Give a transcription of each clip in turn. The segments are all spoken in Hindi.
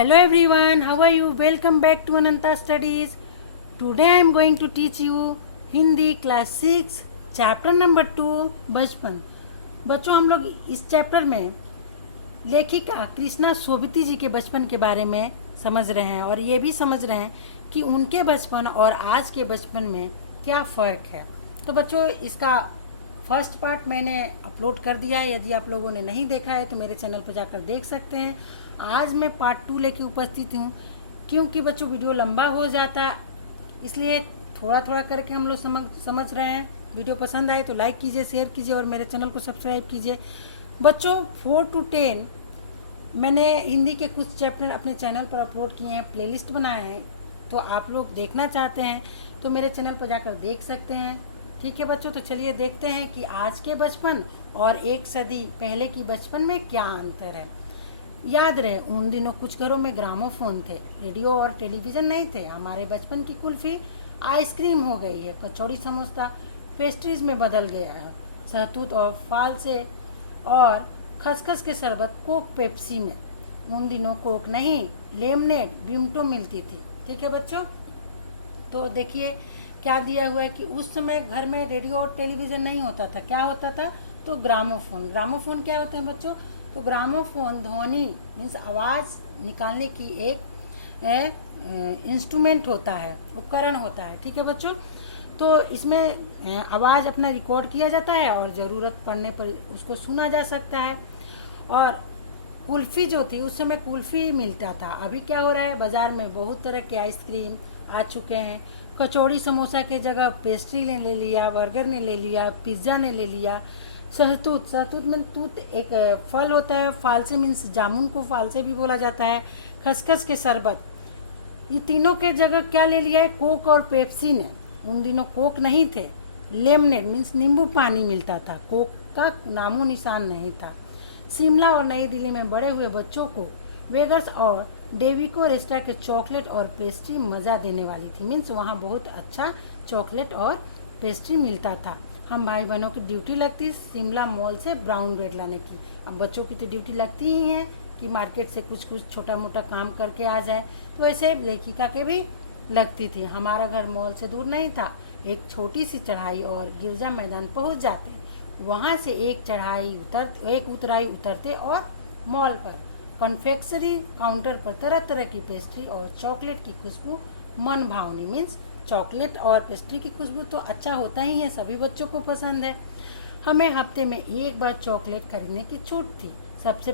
Hello everyone, how are you? Welcome back to Ananta Studies. Today I am going to teach you Hindi class 6 chapter number 2 बचपन। बच्चों, हम लोग इस चैप्टर में लेखिका कृष्णा सोबती जी के बचपन के बारे में समझ रहे हैं और ये भी समझ रहे हैं कि उनके बचपन और आज के बचपन में क्या फ़र्क है। तो बच्चों, इसका फर्स्ट पार्ट मैंने अपलोड कर दिया है। यदि आप लोगों ने नहीं देखा है तो मेरे चैनल पर जाकर देख सकते हैं। आज मैं पार्ट 2 लेके उपस्थित हूँ, क्योंकि बच्चों वीडियो लंबा हो जाता, इसलिए थोड़ा थोड़ा करके हम लोग समझ रहे हैं। वीडियो पसंद आए तो लाइक कीजिए, शेयर कीजिए और मेरे चैनल को सब्सक्राइब कीजिए। बच्चों, 4 to 10 मैंने हिंदी के कुछ चैप्टर अपने चैनल पर अपलोड किए हैं, प्लेलिस्ट बनाए हैं। तो आप लोग देखना चाहते हैं तो मेरे चैनल पर जाकर देख सकते हैं। ठीक है बच्चों, तो चलिए देखते हैं कि आज के बचपन और एक सदी पहले की बचपन में क्या अंतर है। याद रहे, उन दिनों कुछ घरों में ग्रामोफोन थे, रेडियो और टेलीविज़न नहीं थे। हमारे बचपन की कुल्फ़ी आइसक्रीम हो गई है, कचौड़ी समोसा पेस्ट्रीज में बदल गया है, शहतूत और फाल से और खसखस के शरबत कोक पेप्सी में। उन दिनों कोक नहीं, लेमनेड ब्यूमटो मिलती थी। ठीक है बच्चों, तो देखिए क्या दिया हुआ है कि उस समय घर में रेडियो और टेलीविज़न नहीं होता था। क्या होता था? तो ग्रामोफोन। ग्रामोफोन क्या होता है बच्चों? तो ग्रामोफोन ध्वनि मीन्स आवाज़ निकालने की एक इंस्ट्रूमेंट होता है, उपकरण होता है। ठीक है बच्चों, तो इसमें आवाज़ अपना रिकॉर्ड किया जाता है और ज़रूरत पड़ने पर उसको सुना जा सकता है। और कुल्फ़ी जो थी, उस समय कुल्फ़ी मिलता था। अभी क्या हो रहा है, बाज़ार में बहुत तरह के आइसक्रीम आ चुके हैं। कचौड़ी समोसा के जगह पेस्ट्री ने ले लिया, बर्गर ने ले लिया, पिज़्ज़ा ने ले लिया। शहतूत में तूत एक फल होता है, फालसे मीन्स जामुन को फालसे भी बोला जाता है। खसखस के शरबत, ये तीनों के जगह क्या ले लिया है? कोक और पेप्सी ने। उन दिनों कोक नहीं थे। लेमनेड मीन्स नींबू पानी मिलता था, कोक का नामो निशान नहीं था। शिमला और नई दिल्ली में बड़े हुए बच्चों को वेगर्स और डेविको रेस्टा के चॉकलेट और पेस्ट्री मज़ा देने वाली थी। मीन्स वहाँ बहुत अच्छा चॉकलेट और पेस्ट्री मिलता था। हम भाई बहनों की ड्यूटी लगती शिमला मॉल से ब्राउन ब्रेड लाने की। अब बच्चों की तो ड्यूटी लगती ही है कि मार्केट से कुछ छोटा मोटा काम करके आ जाए, तो वैसे लेखिका के भी लगती थी। हमारा घर मॉल से दूर नहीं था, एक छोटी सी चढ़ाई और गिरजा मैदान पहुंच जाते। वहां से एक उतराई उतरते और मॉल पर कन्फेक्शनरी काउंटर पर तरह तरह की पेस्ट्री और चॉकलेट की खुशबू मन भावनी। मीन्स चॉकलेट और पेस्ट्री की खुशबू तो अच्छा होता ही है, सभी बच्चों को पसंद है। हमें हफ्ते में एक बार चॉकलेट खरीदने की छूट थी। सबसे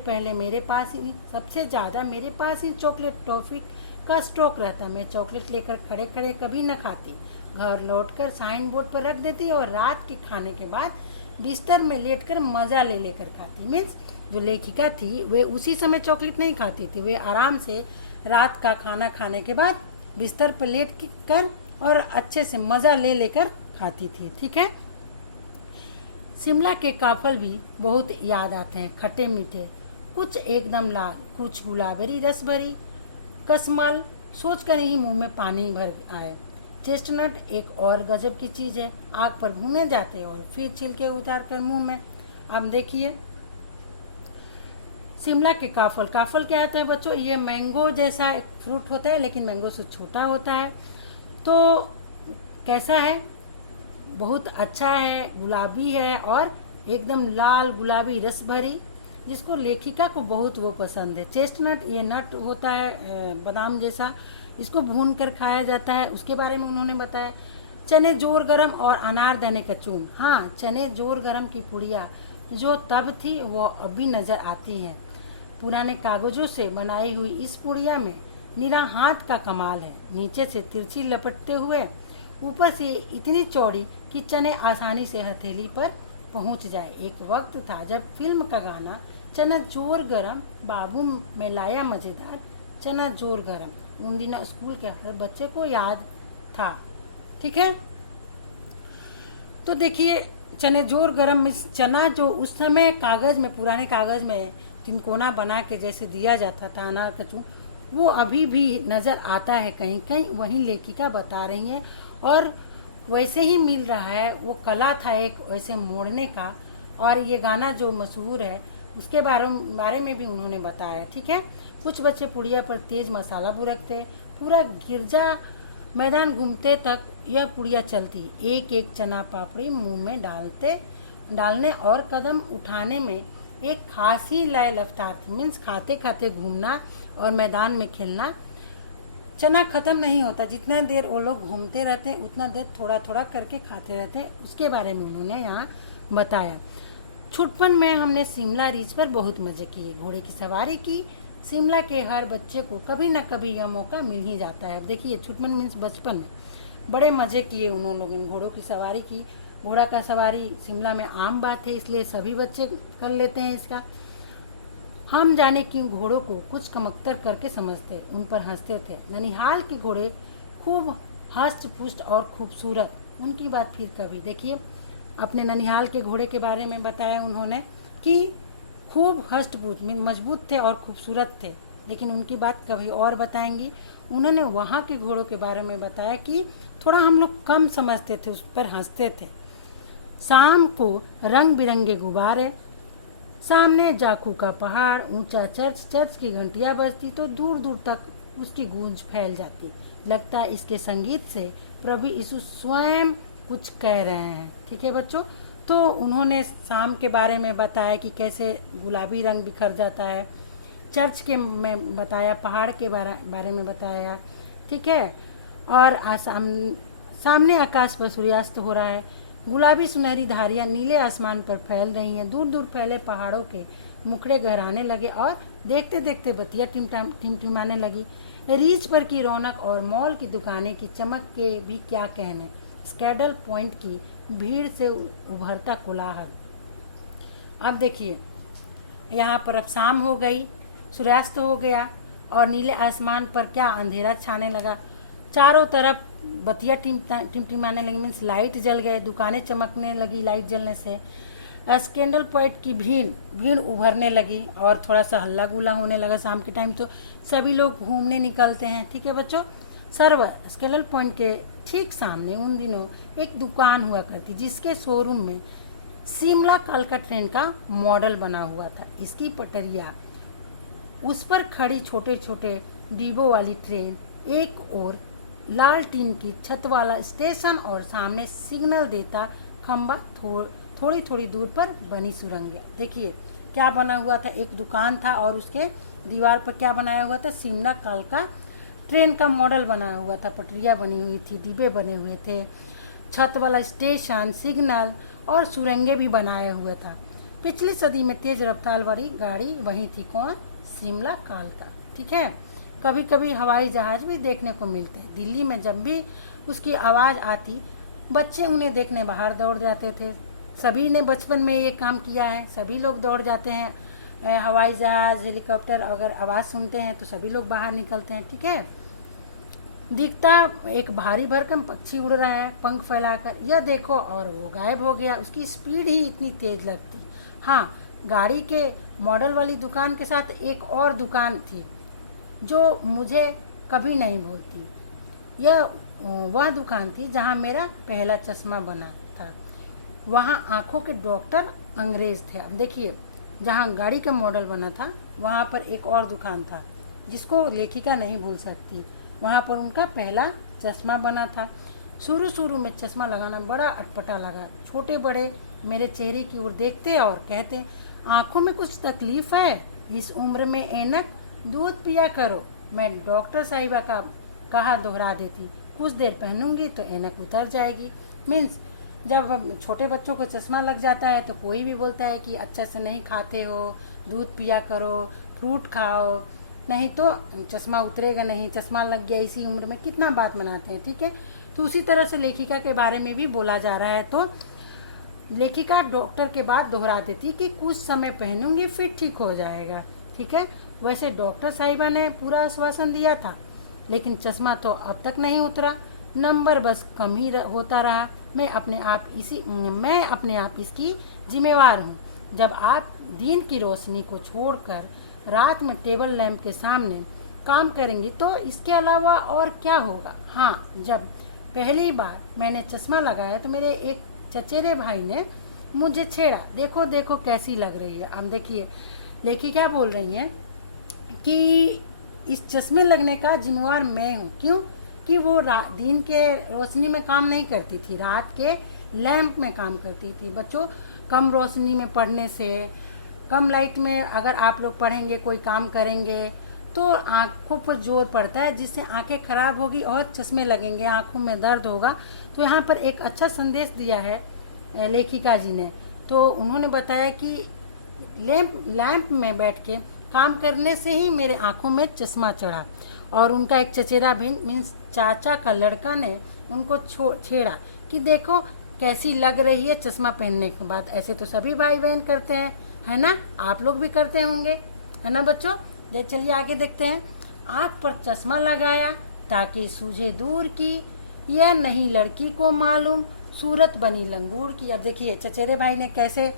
ज़्यादा मेरे पास ही चॉकलेट टॉफ़ी का स्टॉक रहता। मैं चॉकलेट लेकर खड़े खड़े कभी न खाती, घर लौटकर साइन बोर्ड पर रख देती और रात के खाने के बाद बिस्तर में लेटकर मज़ा ले लेकर खाती। मीन्स जो लेखिका थी वे उसी समय चॉकलेट नहीं खाती थी, वे आराम से रात का खाना खाने के बाद बिस्तर पर लेट कर और अच्छे से मज़ा ले लेकर खाती थी। ठीक है, शिमला के काफल भी बहुत याद आते हैं, खट्टे मीठे, कुछ एकदम लाल, कुछ गुलाबरी रस भरी। कसमाल सोचकर ही मुंह में पानी भर आए। चेस्टनट एक और गजब की चीज़ है, आग पर भूने जाते और फिर छिलके उतार कर मुंह में। अब देखिए शिमला के काफल क्या होता है बच्चों? ये मैंगो जैसा एक फ्रूट होता है, लेकिन मैंगो से छोटा होता है। तो कैसा है? बहुत अच्छा है, गुलाबी है और एकदम लाल गुलाबी रस भरी, जिसको लेखिका को बहुत वो पसंद है। चेस्टनट ये नट होता है बादाम जैसा, इसको भून कर खाया जाता है, उसके बारे में उन्होंने बताया। चने जोर गरम और अनारदाने का चूर्ण। हाँ, चने जोर गरम की पुड़िया जो तब थी वो अभी नज़र आती हैं। पुराने कागज़ों से बनाई हुई इस पुड़िया में निरा हाथ का कमाल है। नीचे से तिरछी लपटते हुए, ऊपर से इतनी चौड़ी कि चने आसानी से हथेली पर पहुंच जाए। एक वक्त था जब फिल्म का गाना चना जोर गरम बाबू में लाया मज़ेदार चना जोर गरम उन दिनों स्कूल के हर बच्चे को याद था। ठीक है, तो देखिए चने जोर गरम में चना जो उस समय कागज़ में, पुराने कागज़ में तिनकोना बना के जैसे दिया जाता था अनार का चूर्ण, वो अभी भी नज़र आता है कहीं कहीं, वहीं लेखिका बता रही हैं। और वैसे ही मिल रहा है, वो कला था एक वैसे मोड़ने का। और ये गाना जो मशहूर है उसके बारे में भी उन्होंने बताया। ठीक है, कुछ बच्चे पुड़िया पर तेज मसाला बुरकते, पूरा गिरजा मैदान घूमते तक यह पुड़िया चलती, एक एक चना पापड़ी मुंह में डालने और कदम उठाने में एक खास ही लय रफ्तार थी। मीन्स खाते खाते घूमना और मैदान में खेलना। चना खत्म नहीं होता, जितना देर वो लोग घूमते रहते हैं उतना देर थोड़ा थोड़ा करके खाते रहते हैं, उसके बारे में उन्होंने यहाँ बताया। छुटपन में हमने शिमला रिज पर बहुत मज़े किए, घोड़े की सवारी की। शिमला के हर बच्चे को कभी ना कभी यह मौका मिल ही जाता है। अब देखिए, छुटपन मीन्स बचपन में बड़े मज़े किए उन लोगों ने, घोड़ों की सवारी की। घोड़ा का सवारी शिमला में आम बात है, इसलिए सभी बच्चे कर लेते हैं इसका। हम जाने क्यों घोड़ों को कुछ कमतर करके समझते, उन पर हंसते थे। ननिहाल के घोड़े खूब हष्ट पुष्ट और खूबसूरत, उनकी बात फिर कभी। देखिए, अपने ननिहाल के घोड़े के बारे में बताया उन्होंने कि खूब हष्ट पुष्ट मजबूत थे और खूबसूरत थे, लेकिन उनकी बात कभी और बताएंगी। उन्होंने वहाँ के घोड़ों के बारे में बताया कि थोड़ा हम लोग कम समझते थे, उस पर हंसते थे। शाम को रंग बिरंगे गुब्बारे, सामने जाखू का पहाड़, ऊंचा चर्च की घंटियां बजती तो दूर दूर तक उसकी गूंज फैल जाती। लगता है इसके संगीत से प्रभु यीशु स्वयं कुछ कह रहे हैं। ठीक है बच्चों, तो उन्होंने शाम के बारे में बताया कि कैसे गुलाबी रंग बिखर जाता है, चर्च के में बताया, पहाड़ के बारे में बताया। ठीक है, और सामने आकाश पर सूर्यास्त हो रहा है, गुलाबी सुनहरी धारियां नीले आसमान पर फैल रही हैं, दूर दूर फैले पहाड़ों के मुखड़े गहराने लगे और देखते देखते बत्तियां टिमटिमाने लगी। रीच पर की रौनक और मॉल की दुकानें की चमक के भी क्या कहने। स्कैडल पॉइंट की भीड़ से उभरता कोलाहल। अब देखिए, यहाँ पर अब शाम हो गई, सूर्यास्त हो गया और नीले आसमान पर क्या अंधेरा छाने लगा। चारों तरफ बत्तियाँ टिमटिमाने लगी, मीन्स लाइट जल गए, दुकानें चमकने लगी लाइट जलने से। स्कैंडल पॉइंट की भीड़ उभरने लगी और थोड़ा सा हल्ला गुल्ला होने लगा। शाम के टाइम तो सभी लोग घूमने निकलते हैं। ठीक है बच्चों, स्कैंडल पॉइंट के ठीक सामने उन दिनों एक दुकान हुआ करती, जिसके शोरूम में शिमला कालका ट्रेन का मॉडल बना हुआ था। इसकी पटरिया, उस पर खड़ी छोटे छोटे डिब्बों वाली ट्रेन, एक और लाल टीन की छत वाला स्टेशन और सामने सिग्नल देता खंबा, थोड़ी थोड़ी दूर पर बनी सुरंगें। देखिए क्या बना हुआ था, एक दुकान था और उसके दीवार पर क्या बनाया हुआ था, शिमला कालका ट्रेन का मॉडल बनाया हुआ था। पटरियाँ बनी हुई थी, डिब्बे बने हुए थे, छत वाला स्टेशन, सिग्नल और सुरंगें भी बनाया हुआ था। पिछली सदी में तेज रफ्तार वाली गाड़ी वही थी, कौन, शिमला कालका। ठीक है, कभी कभी हवाई जहाज भी देखने को मिलते हैं। दिल्ली में जब भी उसकी आवाज़ आती, बच्चे उन्हें देखने बाहर दौड़ जाते थे। सभी ने बचपन में ये काम किया है, सभी लोग दौड़ जाते हैं। हवाई जहाज, हेलीकॉप्टर अगर आवाज़ सुनते हैं तो सभी लोग बाहर निकलते हैं। ठीक है, दिखता एक भारी भरकम पक्षी उड़ रहा है पंख फैलाकर, यह देखो, और वो गायब हो गया। उसकी स्पीड ही इतनी तेज लगती। हाँ, गाड़ी के मॉडल वाली दुकान के साथ एक और दुकान थी जो मुझे कभी नहीं भूलती। यह वह दुकान थी जहाँ मेरा पहला चश्मा बना था। वहाँ आँखों के डॉक्टर अंग्रेज थे। अब देखिए, जहाँ गाड़ी का मॉडल बना था वहाँ पर एक और दुकान था जिसको लेखिका नहीं भूल सकती। वहाँ पर उनका पहला चश्मा बना था। शुरू में चश्मा लगाना बड़ा अटपटा लगा। छोटे बड़े मेरे चेहरे की ओर देखते और कहते, आँखों में कुछ तकलीफ है, इस उम्र में ऐनक, दूध पिया करो। मैं डॉक्टर साहिबा का कहा दोहरा देती, कुछ देर पहनूंगी तो ऐनक उतर जाएगी। मीन्स जब छोटे बच्चों को चश्मा लग जाता है तो कोई भी बोलता है कि अच्छे से नहीं खाते हो, दूध पिया करो, फ्रूट खाओ, नहीं तो चश्मा उतरेगा नहीं, चश्मा लग गया इसी उम्र में, कितना बात मनाते हैं। ठीक है, तो उसी तरह से लेखिका के बारे में भी बोला जा रहा है। तो लेखिका डॉक्टर के बाद दोहरा देती कि कुछ समय पहनूंगी फिर ठीक हो जाएगा। ठीक है, वैसे डॉक्टर साहिबा ने पूरा आश्वासन दिया था, लेकिन चश्मा तो अब तक नहीं उतरा, नंबर बस कम ही होता रहा। मैं अपने आप इसकी जिम्मेवार हूँ। जब आप दिन की रोशनी को छोड़कर रात में टेबल लैंप के सामने काम करेंगी तो इसके अलावा और क्या होगा। हाँ, जब पहली बार मैंने चश्मा लगाया तो मेरे एक चचेरे भाई ने मुझे छेड़ा, देखो देखो कैसी लग रही है। अब देखिए लेखिका बोल रही हैं कि इस चश्मे लगने का जिम्मेवार मैं हूँ। क्यों? कि वो दिन के रोशनी में काम नहीं करती थी, रात के लैंप में काम करती थी। बच्चों, कम रोशनी में पढ़ने से, कम लाइट में अगर आप लोग पढ़ेंगे, कोई काम करेंगे तो आँखों पर जोर पड़ता है, जिससे आंखें खराब होगी और चश्मे लगेंगे, आँखों में दर्द होगा। तो यहाँ पर एक अच्छा संदेश दिया है लेखिका जी ने। तो उन्होंने बताया कि लैंप में बैठ के काम करने से ही मेरे आँखों में चश्मा चढ़ा। और उनका एक चचेरा भिन मीन्स चाचा का लड़का ने उनको छेड़ा कि देखो कैसी लग रही है चश्मा पहनने के बाद। ऐसे तो सभी भाई बहन करते हैं, है ना? आप लोग भी करते होंगे, है ना बच्चों? चलिए आगे देखते हैं। आँख पर चश्मा लगाया ताकि सूझे दूर की, यह नहीं लड़की को मालूम सूरत बनी लंगूर की। अब देखिए चचेरे भाई ने कैसे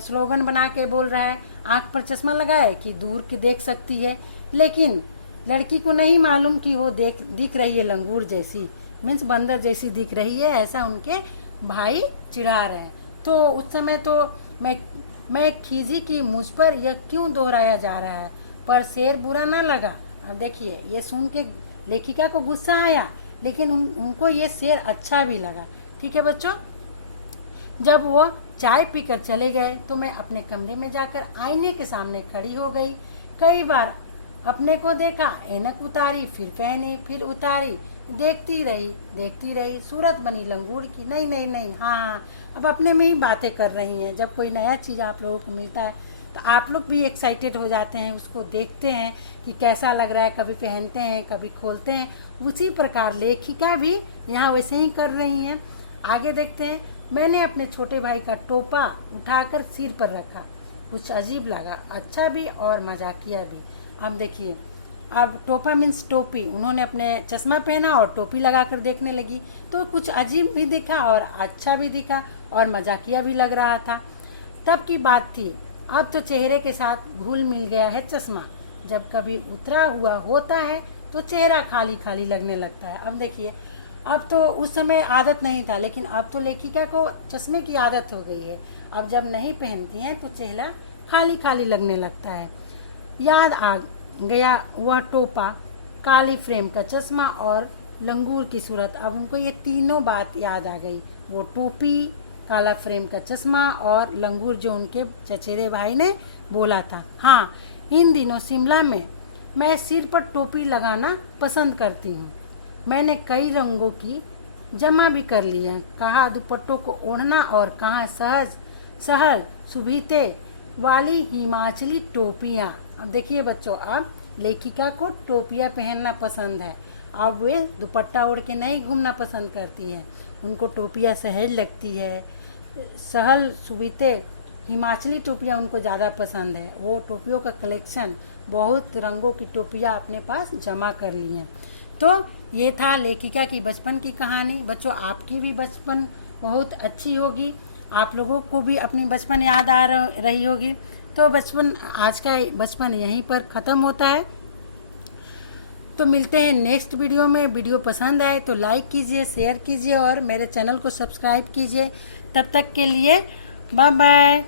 स्लोगन बना के बोल रहा है, आँख पर चश्मा लगाए कि दूर की देख सकती है, लेकिन लड़की को नहीं मालूम कि वो दिख रही है लंगूर जैसी, मीन्स बंदर जैसी दिख रही है। ऐसा उनके भाई चिढ़ा रहे हैं। तो उस समय तो मैं खीजी कि मुझ पर यह क्यों दोहराया जा रहा है, पर शेर बुरा ना लगा। अब देखिए ये सुन के लेखिका को गुस्सा आया, लेकिन उनको ये शेर अच्छा भी लगा। ठीक है बच्चों, जब वो चाय पीकर चले गए तो मैं अपने कमरे में जाकर आईने के सामने खड़ी हो गई। कई बार अपने को देखा, ऐनक उतारी, फिर पहनी, फिर उतारी, देखती रही, सूरत बनी लंगूर की। नहीं नहीं नहीं, हाँ, अब अपने में ही बातें कर रही हैं। जब कोई नया चीज़ आप लोगों को मिलता है तो आप लोग भी एक्साइटेड हो जाते हैं, उसको देखते हैं कि कैसा लग रहा है, कभी पहनते हैं, कभी खोलते हैं। उसी प्रकार लेखिका भी यहाँ वैसे ही कर रही हैं। आगे देखते हैं। मैंने अपने छोटे भाई का टोपा उठाकर सिर पर रखा। कुछ अजीब लगा, अच्छा भी और मजाकिया भी। अब देखिए, अब टोपा मीन्स टोपी, उन्होंने अपने चश्मा पहना और टोपी लगाकर देखने लगी तो कुछ अजीब भी दिखा और अच्छा भी दिखा और मजाकिया भी लग रहा था। तब की बात थी, अब तो चेहरे के साथ घुल मिल गया है चश्मा। जब कभी उतरा हुआ होता है तो चेहरा खाली खाली लगने लगता है। अब देखिए, अब तो उस समय आदत नहीं था, लेकिन अब तो लेखिका को चश्मे की आदत हो गई है। अब जब नहीं पहनती हैं तो चेहरा खाली खाली लगने लगता है। याद आ गया वह टोपा, काली फ्रेम का चश्मा और लंगूर की सूरत। अब उनको ये तीनों बात याद आ गई, वो टोपी, काला फ्रेम का चश्मा और लंगूर जो उनके चचेरे भाई ने बोला था। हाँ, इन दिनों शिमला में मैं सिर पर टोपी लगाना पसंद करती हूँ। मैंने कई रंगों की जमा भी कर ली है। कहाँ दुपट्टों को ओढ़ना और कहाँ सहल सुभीते वाली हिमाचली टोपियाँ। अब देखिए बच्चों, अब लेखिका को टोपियाँ पहनना पसंद है। अब वे दुपट्टा ओढ़ के नहीं घूमना पसंद करती हैं, उनको टोपियाँ सहज लगती है। सहल सुबीते हिमाचली टोपियाँ उनको ज़्यादा पसंद है। वो टोपियों का कलेक्शन, बहुत रंगों की टोपियाँ अपने पास जमा कर ली हैं। तो ये था लेखिका की बचपन की कहानी। बच्चों, आपकी भी बचपन बहुत अच्छी होगी, आप लोगों को भी अपनी बचपन याद आ रही होगी। तो बचपन, आज का बचपन यहीं पर ख़त्म होता है। तो मिलते हैं नेक्स्ट वीडियो में। वीडियो पसंद आए तो लाइक कीजिए, शेयर कीजिए और मेरे चैनल को सब्सक्राइब कीजिए। तब तक के लिए बाय बाय।